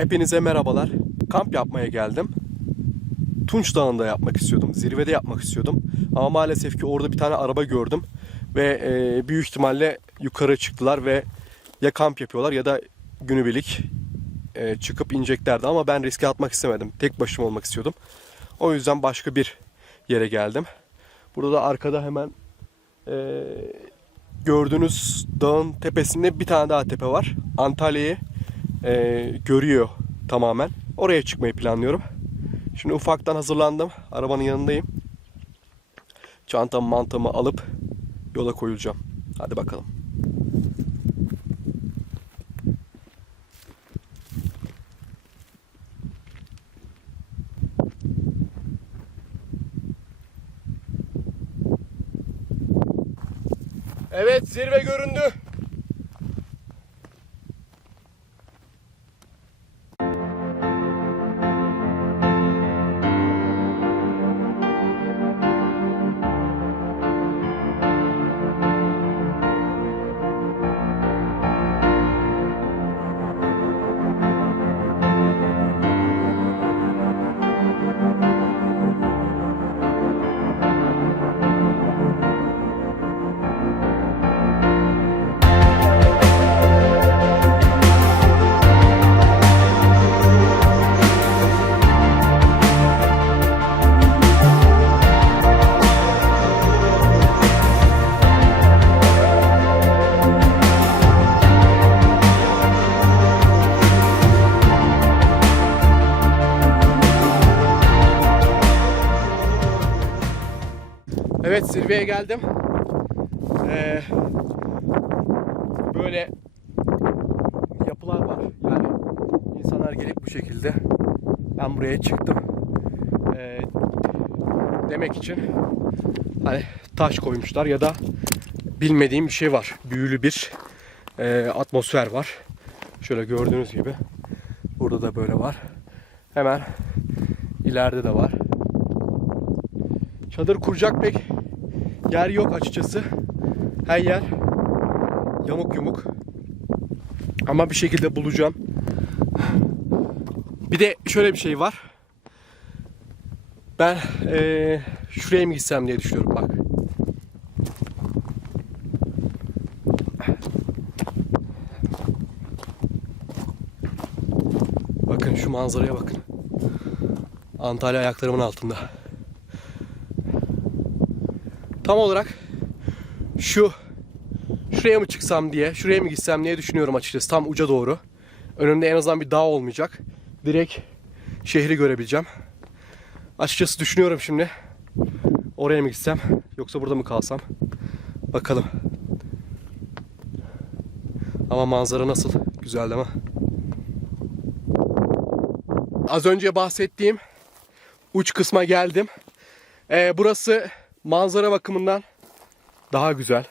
Hepinize merhabalar. Kamp yapmaya geldim. Tunç Dağı'nda yapmak istiyordum. Zirvede yapmak istiyordum. Ama maalesef ki orada bir tane araba gördüm. Ve e, büyük ihtimalle yukarı çıktılar ve ya kamp yapıyorlar ya da günübirlik e, çıkıp ineceklerdi. Ama ben riske atmak istemedim. Tek başıma olmak istiyordum. O yüzden başka bir yere geldim. Burada da arkada hemen e, gördüğünüz dağın tepesinde bir tane daha tepe var. Antalya'yı e, görüyor tamamen. Oraya çıkmayı planlıyorum. Şimdi ufaktan hazırlandım. Arabanın yanındayım. Çantamı mantamı alıp yola koyulacağım. Hadi bakalım. Evet zirve göründü. Zirveye geldim. Ee, böyle yapılar var. Yani insanlar gelip bu şekilde ben buraya çıktım. Ee, demek için hani taş koymuşlar ya da bilmediğim bir şey var. Büyülü bir e, atmosfer var. Şöyle gördüğünüz gibi burada da böyle var. Hemen ileride de var. Çadır kuracak pek yer yok açıkçası. Her yer yamuk yumuk. Ama bir şekilde bulacağım. Bir de şöyle bir şey var. Ben eee, şuraya mı gitsem diye düşünüyorum bak. Bakın şu manzaraya bakın. Antalya ayaklarımın altında. Tam olarak şu şuraya mı çıksam diye, şuraya mı gitsem diye düşünüyorum açıkçası. Tam uca doğru. Önümde en azından bir dağ olmayacak. Direkt şehri görebileceğim. Açıkçası düşünüyorum şimdi. Oraya mı gitsem yoksa burada mı kalsam? Bakalım. Ama manzara nasıl? Güzel mi? Az önce bahsettiğim uç kısma geldim. Ee, burası manzara bakımından daha güzel.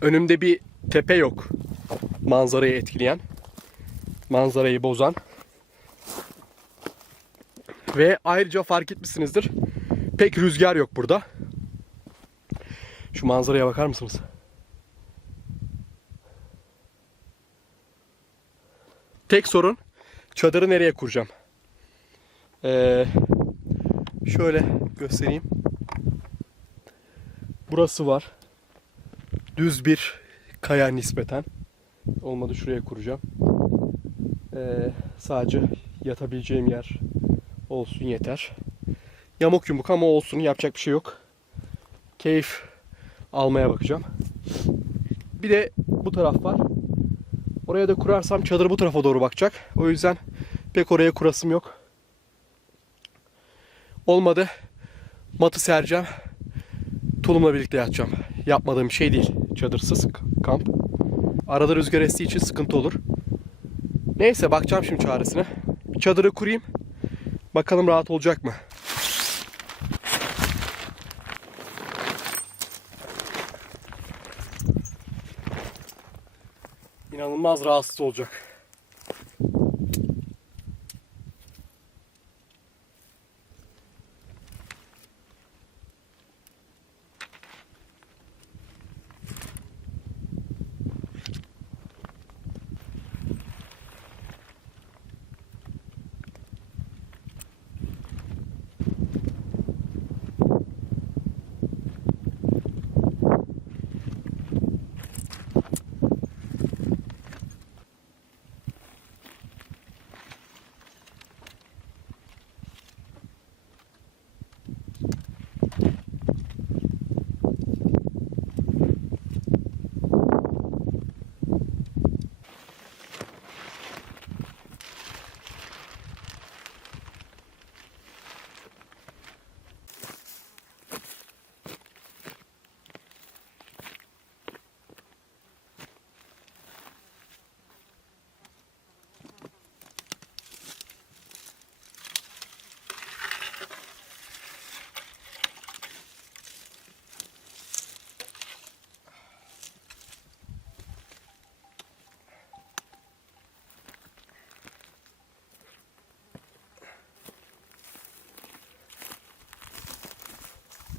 Önümde bir tepe yok. Manzarayı etkileyen, manzarayı bozan. Ve ayrıca fark etmişsinizdir. Pek rüzgar yok burada. Şu manzaraya bakar mısınız? Tek sorun çadırı nereye kuracağım? Ee, şöyle göstereyim. Burası var. Düz bir kaya nispeten. Olmadı şuraya kuracağım. Ee, sadece yatabileceğim yer olsun yeter. Yamuk yumuk ama olsun yapacak bir şey yok. Keyif almaya bakacağım. Bir de bu taraf var. Oraya da kurarsam çadır bu tarafa doğru bakacak. O yüzden pek oraya kurasım yok. Olmadı. Matı sereceğim. Tulumla birlikte yatacağım. Yapmadığım şey değil. Çadırsız kamp. Arada rüzgar estiği için sıkıntı olur. Neyse bakacağım şimdi çaresine. Çadırı kurayım. Bakalım rahat olacak mı? İnanılmaz rahatsız olacak.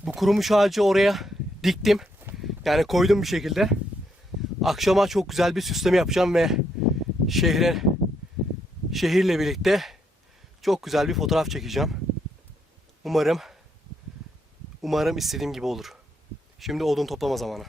Bu kurumuş ağacı oraya diktim. Yani koydum bir şekilde. Akşama çok güzel bir süsleme yapacağım ve şehre şehirle birlikte çok güzel bir fotoğraf çekeceğim. Umarım umarım istediğim gibi olur. Şimdi odun toplama zamanı.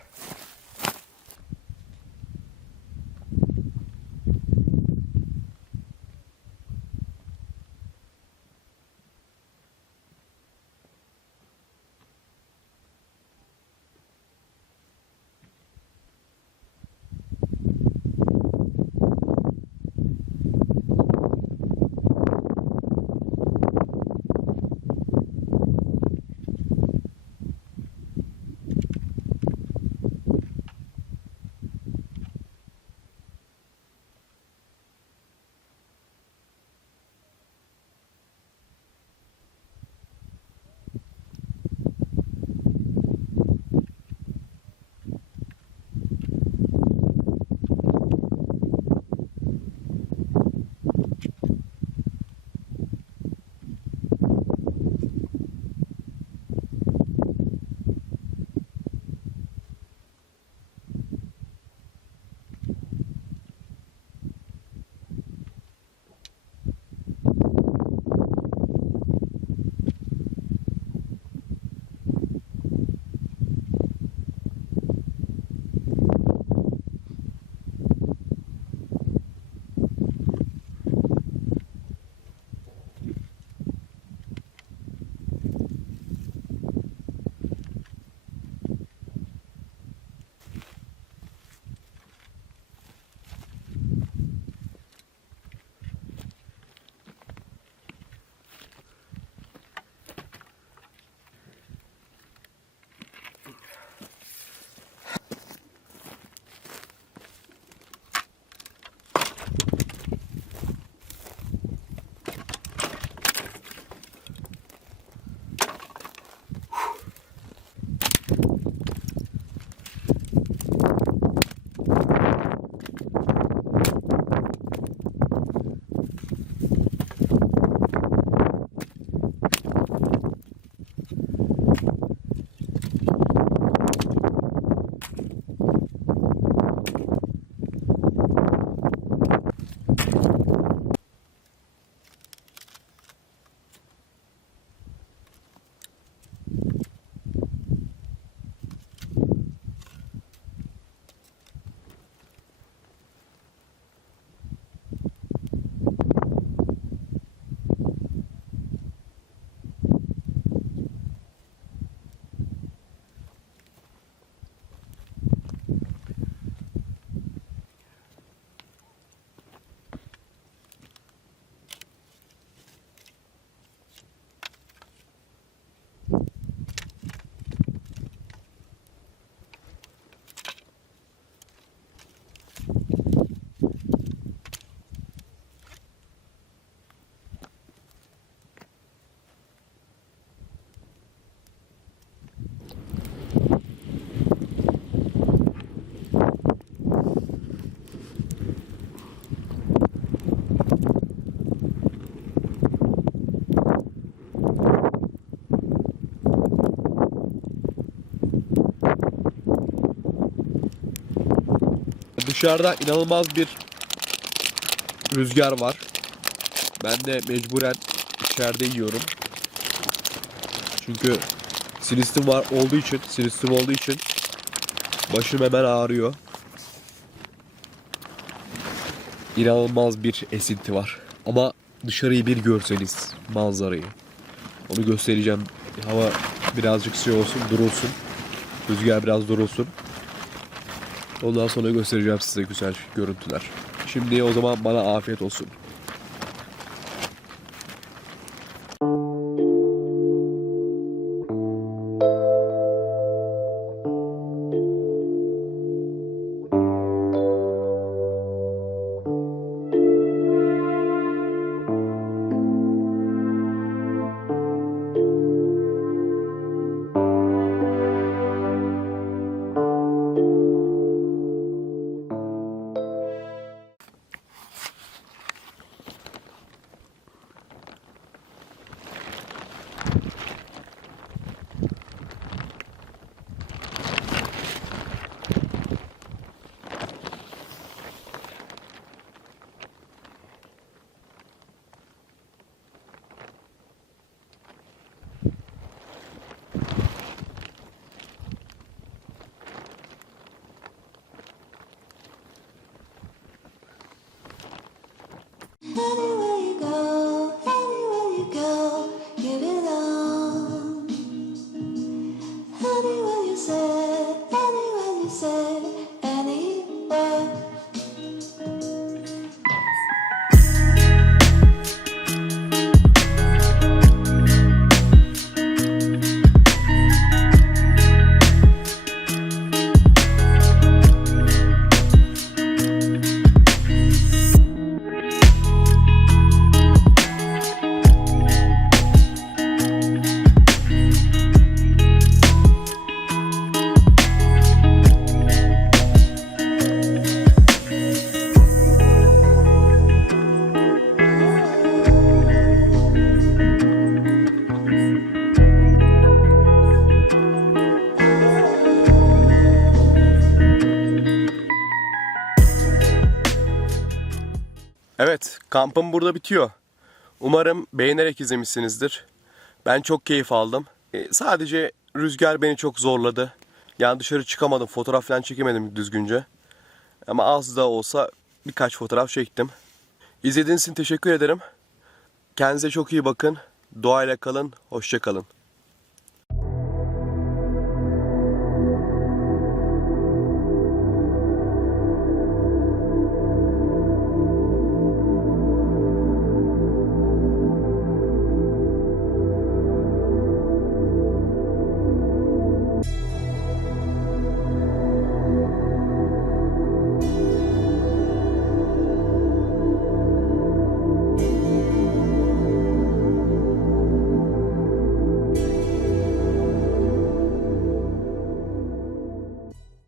Dışarıda inanılmaz bir rüzgar var. Ben de mecburen içeride yiyorum. Çünkü sinistim var olduğu için, sinistim olduğu için başım hemen ağrıyor. İnanılmaz bir esinti var. Ama dışarıyı bir görseniz manzarayı. Onu göstereceğim. Hava birazcık şey olsun, durulsun. Rüzgar biraz durulsun. Ondan sonra göstereceğim size güzel görüntüler. Şimdi o zaman bana afiyet olsun. Kampım burada bitiyor. Umarım beğenerek izlemişsinizdir. Ben çok keyif aldım. E, sadece rüzgar beni çok zorladı. Yani dışarı çıkamadım, fotoğraf falan çekemedim düzgünce. Ama az da olsa birkaç fotoğraf çektim. İzlediğiniz için teşekkür ederim. Kendinize çok iyi bakın. Doğayla kalın, hoşça kalın.